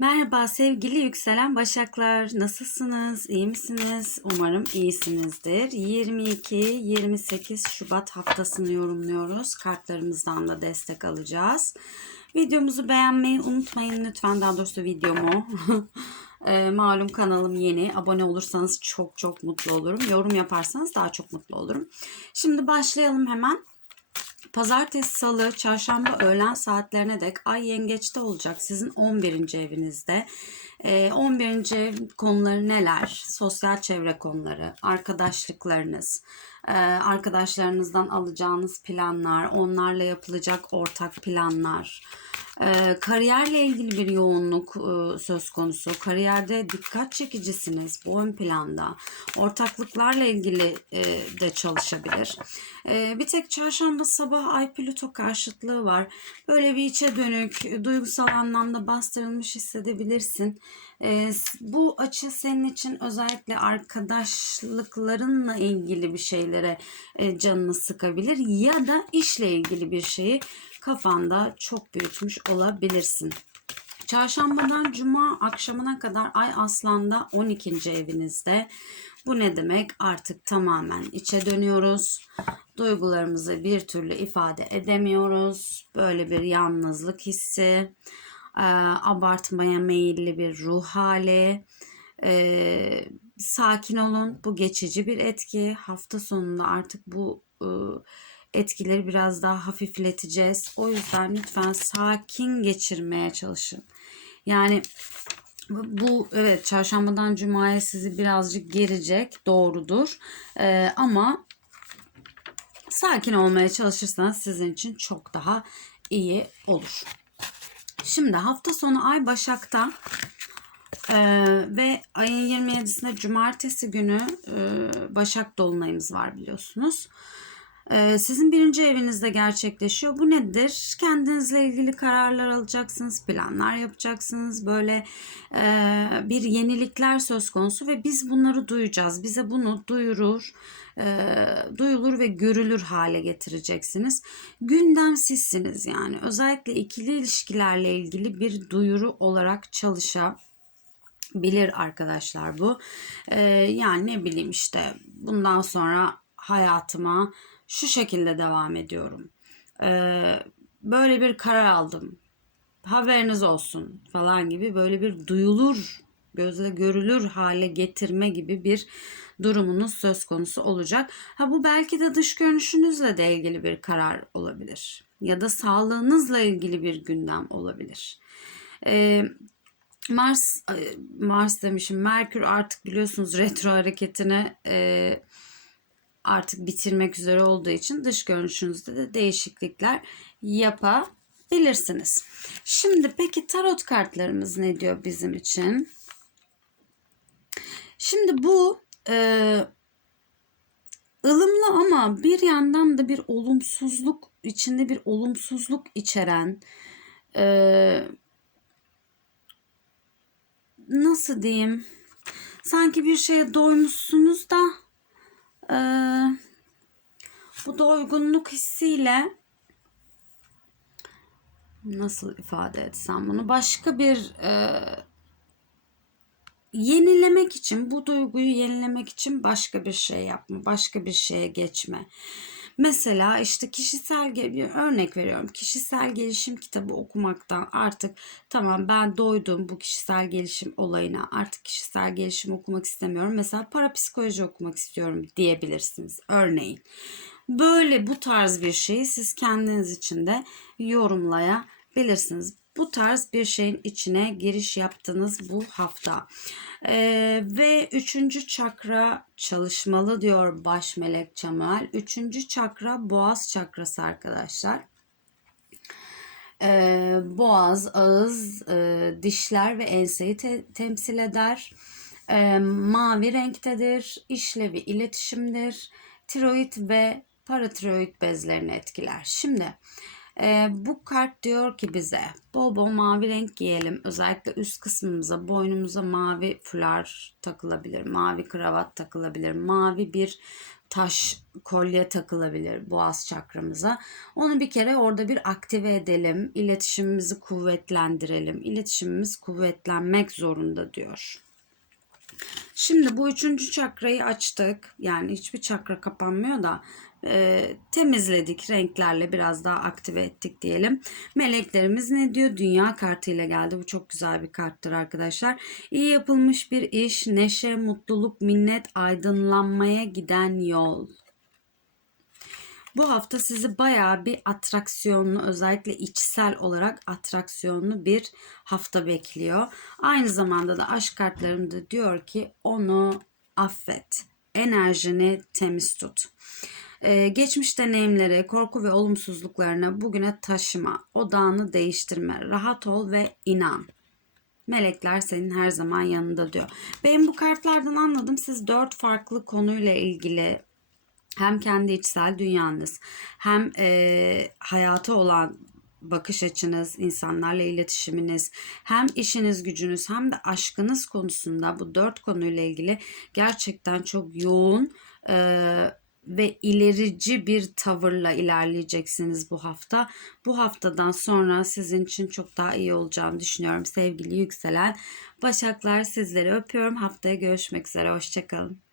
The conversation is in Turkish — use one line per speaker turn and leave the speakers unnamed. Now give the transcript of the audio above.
Merhaba sevgili yükselen başaklar. Nasılsınız? İyi misiniz? Umarım iyisinizdir. 22-28 Şubat haftasını yorumluyoruz. Kartlarımızdan da destek alacağız. Videomuzu beğenmeyi unutmayın lütfen. Daha doğrusu videomu. E, malum kanalım yeni. Abone olursanız çok çok mutlu olurum. Yorum yaparsanız daha çok mutlu olurum. Şimdi başlayalım hemen. Pazartesi, salı, çarşamba öğlen saatlerine dek ay yengeçte olacak sizin 11. evinizde. Ee, 11. ev konuları neler? Sosyal çevre konuları, arkadaşlıklarınız, e, arkadaşlarınızdan alacağınız planlar, onlarla yapılacak ortak planlar, e, kariyerle ilgili bir yoğunluk e, söz konusu. Kariyerde dikkat çekicisiniz bu ön planda. Ortaklıklarla ilgili e, de çalışabilir. E, bir tek çarşamba sabah Ay Plüto karşıtlığı var. Böyle bir içe dönük, duygusal anlamda bastırılmış hissedebilirsin. E, bu açı senin için özellikle arkadaşlıklarınla ilgili bir şeylere e, canını sıkabilir ya da işle ilgili bir şeyi kafanda çok büyütmüş olabilirsin. Çarşambadan cuma akşamına kadar ay aslanda 12. evinizde. Bu ne demek? Artık tamamen içe dönüyoruz. Duygularımızı bir türlü ifade edemiyoruz. Böyle bir yalnızlık hissi, abartmaya meyilli bir ruh hali. E, sakin olun. Bu geçici bir etki. Hafta sonunda artık bu e, etkileri biraz daha hafifleteceğiz. O yüzden lütfen sakin geçirmeye çalışın. Yani bu evet çarşambadan cumaya sizi birazcık gerecek doğrudur. Ee, ama sakin olmaya çalışırsanız sizin için çok daha iyi olur. Şimdi hafta sonu Ay Başak'ta ee, ve ayın 27'sinde cumartesi günü e, Başak Dolunayımız var biliyorsunuz. Ee, sizin birinci evinizde gerçekleşiyor. Bu nedir? Kendinizle ilgili kararlar alacaksınız, planlar yapacaksınız. Böyle e, bir yenilikler söz konusu ve biz bunları duyacağız. Bize bunu duyurur, e, duyulur ve görülür hale getireceksiniz. Gündem sizsiniz yani. Özellikle ikili ilişkilerle ilgili bir duyuru olarak çalışabilir bilir arkadaşlar bu. Ee, yani ne bileyim işte bundan sonra hayatıma şu şekilde devam ediyorum. Ee, böyle bir karar aldım. Haberiniz olsun falan gibi böyle bir duyulur, gözle görülür hale getirme gibi bir durumunuz söz konusu olacak. Ha bu belki de dış görünüşünüzle de ilgili bir karar olabilir. Ya da sağlığınızla ilgili bir gündem olabilir. Ee, Mars Mars demişim Merkür artık biliyorsunuz retro hareketine e, artık bitirmek üzere olduğu için dış görünüşünüzde de değişiklikler yapabilirsiniz. Şimdi peki tarot kartlarımız ne diyor bizim için? Şimdi bu e, ılımlı ama bir yandan da bir olumsuzluk içinde bir olumsuzluk içeren e, nasıl diyeyim sanki bir şeye doymuşsunuz da e, bu doygunluk hissiyle nasıl ifade etsem bunu? Başka bir e, yenilemek için bu duyguyu yenilemek için başka bir şey yapma başka bir şeye geçme Mesela işte kişisel bir örnek veriyorum. Kişisel gelişim kitabı okumaktan artık tamam ben doydum bu kişisel gelişim olayına. Artık kişisel gelişim okumak istemiyorum. Mesela parapsikoloji okumak istiyorum diyebilirsiniz. Örneğin. Böyle bu tarz bir şeyi siz kendiniz için de yorumlayabilirsiniz bu tarz bir şeyin içine giriş yaptınız bu hafta. Ee, ve üçüncü çakra çalışmalı diyor baş melek Çamal. Üçüncü çakra boğaz çakrası arkadaşlar. Ee, boğaz, ağız, e, dişler ve enseyi te- temsil eder. Ee, mavi renktedir. İşlevi iletişimdir. Tiroid ve paratiroid bezlerini etkiler. Şimdi e, bu kart diyor ki bize bol bol mavi renk giyelim. Özellikle üst kısmımıza, boynumuza mavi fular takılabilir. Mavi kravat takılabilir. Mavi bir taş kolye takılabilir boğaz çakramıza. Onu bir kere orada bir aktive edelim. İletişimimizi kuvvetlendirelim. İletişimimiz kuvvetlenmek zorunda diyor. Şimdi bu üçüncü çakrayı açtık. Yani hiçbir çakra kapanmıyor da e, temizledik renklerle biraz daha aktive ettik diyelim. Meleklerimiz ne diyor? Dünya kartıyla geldi. Bu çok güzel bir karttır arkadaşlar. İyi yapılmış bir iş, neşe, mutluluk, minnet, aydınlanmaya giden yol. Bu hafta sizi bayağı bir atraksiyonlu özellikle içsel olarak atraksiyonlu bir hafta bekliyor. Aynı zamanda da aşk kartlarımda diyor ki onu affet. Enerjini temiz tut. Ee, geçmiş deneyimleri, korku ve olumsuzluklarını bugüne taşıma, odağını değiştirme, rahat ol ve inan. Melekler senin her zaman yanında diyor. Benim bu kartlardan anladım siz dört farklı konuyla ilgili hem kendi içsel dünyanız hem e, hayata olan bakış açınız, insanlarla iletişiminiz, hem işiniz gücünüz hem de aşkınız konusunda bu dört konuyla ilgili gerçekten çok yoğun e, ve ilerici bir tavırla ilerleyeceksiniz bu hafta. Bu haftadan sonra sizin için çok daha iyi olacağını düşünüyorum sevgili yükselen. Başaklar sizleri öpüyorum. Haftaya görüşmek üzere. Hoşçakalın.